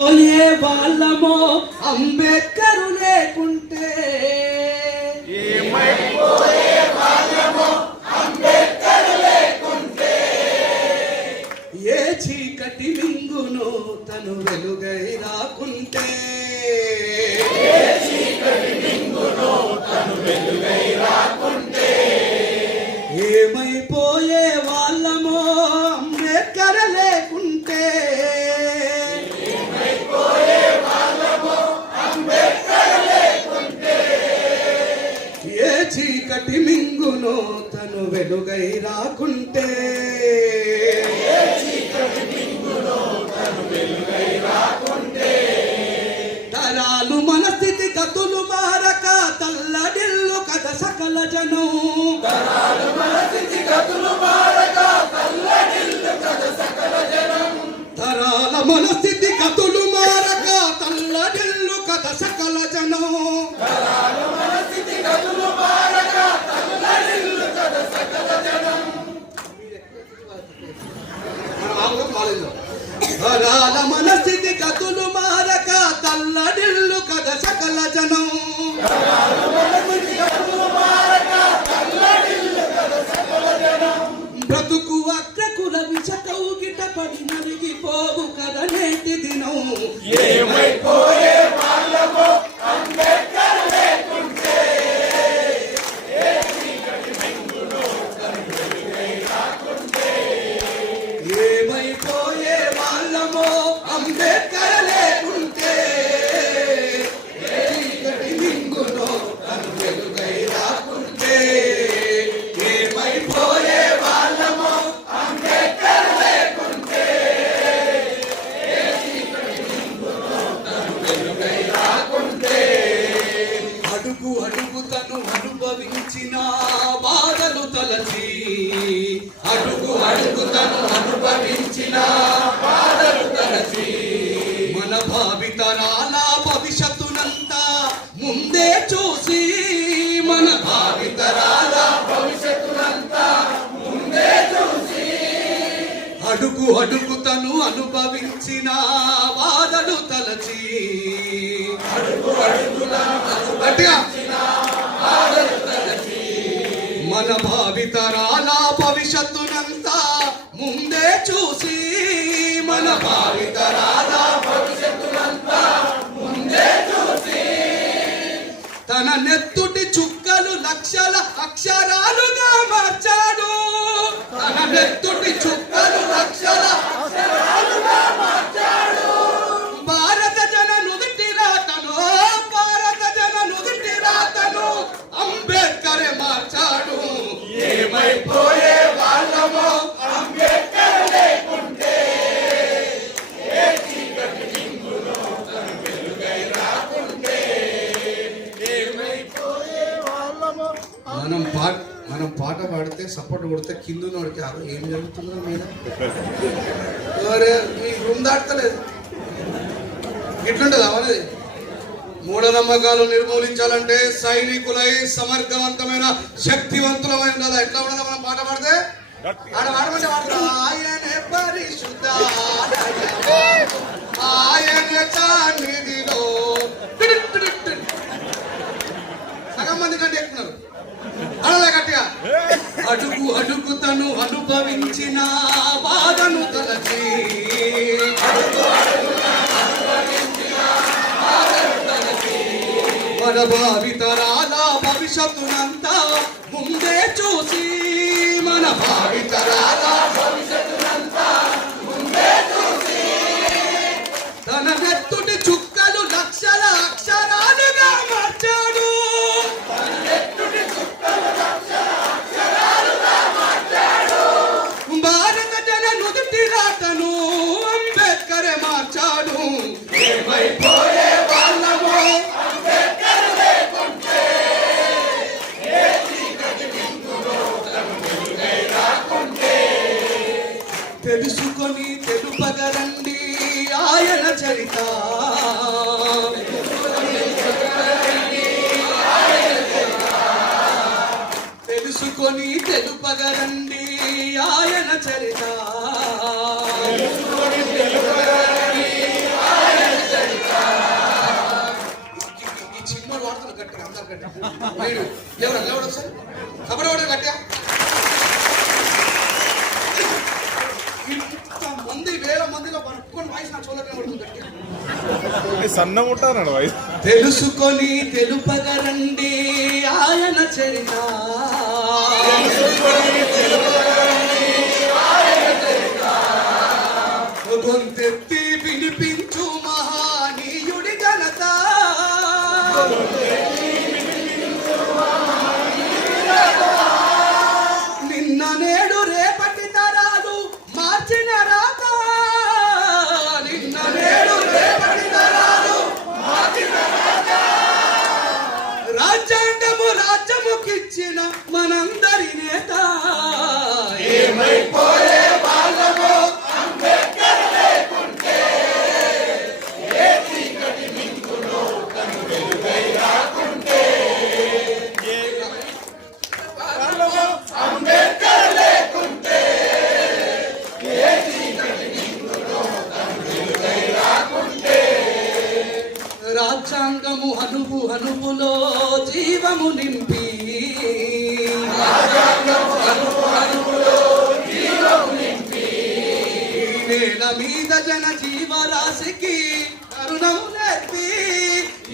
ఏ వాళ్ళమో అంబేద్కర్ లేకుంటే. ఏ చీకటి మింగును తను వెలుగై రాకుంటే చీకటి మింగును తను వెలుగై రాకుంటే. తరాలు మన స్థితి గతులు మారక తల్లడిల్లు కథ సకల జనం. తరాల గతులు మారక తల్లడిల్లు కథ సకల జనం. బ్రతుకు అక్కకుల విచకవు గిట పడిన నరిగిపోవు కథ నేటి దినం ఏమైపోయే వాళ్ళమో అంబేద్కర్ లేకుంటే ఏ చీకటి తను వెలుగై రాకుంటే. ఏమైపోయే వాళ్ళమో అంబేద్కర్ లేకుంటే ఏ తను వెలుగై రాకుంటే. అడుగు అడుగు తను అనుభవించిన బాధలు తలచి అడుగు అడుగు తను అనుభవించిన అడుగు అడుగు తను అనుభవించిన బాధలు తలచి. అడుగు అడుగు కొడితే కింద అదో ఏం జరుగుతుందో మీద? మీ రూమ్ దాటలేదు. ఎట్లుంటది అవనది మూఢనమ్మకాలు నిర్మూలించాలంటే సైనికులై సమర్థవంతమైన శక్తివంతులమై ఉండాలి ఎట్లా ఉండదా మనం పాట పాడితే? ఆడ పాడమంటే పాడతాం అడుగుతను అనుభవించిన బాధను తలచి. మన భావితరాల భవిష్యత్తునంతా ముందే చూసి మన భావితరాల భవిష్యత్తునంతా ముందే చూసి తన నెత్తుటి చూ కొని తెలుపగరండి ఆయన చరిత. చిన్న వార్తలు కట్టారు అందరు కట్టారు. ఎవరు ఎవరు సార్ ఎవరు ఎవరు కట్టా? ఇంత మంది వేల మందిలో పడుకొని వాయిస్ నా చోళ్ళ సన్న ఉంటారు వయసు తెలుసుకొని తెలుపగరండి ఆయన చరిత. రాజ్యాంగము హనువు హనువులో జీవము నింపి. నేల మీద జన జీవరాశికి కరుణము నేర్పి.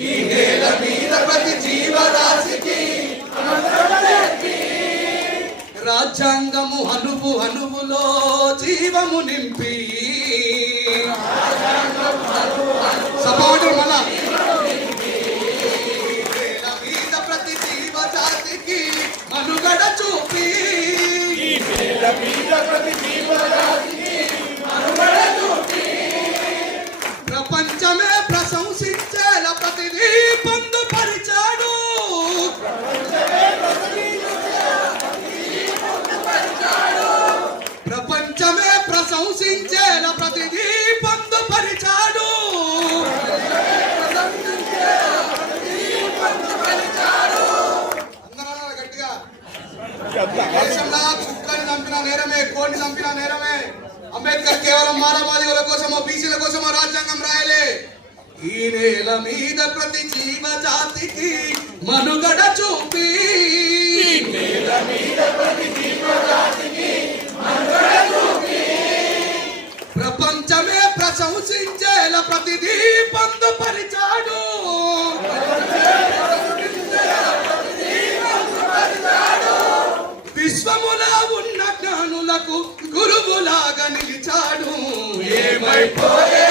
ఈ నేల మీద ప్రతి జీవరాశికి రాజ్యాంగము హనువు హనువులో జీవము నింపి. సపోర్టర్ మళ్ళా ప్రపంచమే ప్రశంసించేలా ప్రతిదీ పొందుపరిచాడు ప్రపంచమే ప్రశంసించేలా ప్రతిదీ పొందుపరిచాడు అందరూ అనాలి గట్టిగా దేశంలో కుక్కని చంపిన నేరమే కోడిని చంపిన నేరమే. అంబేద్కర్ కేవలం మానవాదిగుల కోసమో బీసీల కోసమో రాజ్యాంగం రాయలే. ఈ నేల మీద ప్రతి జీవ జాతికి మనుగడ చూపి. ప్రపంచమే ప్రశంసించేలా ప్రతిదీ పొందుపరిచాడు ఏమైపోయే వాళ్ళమో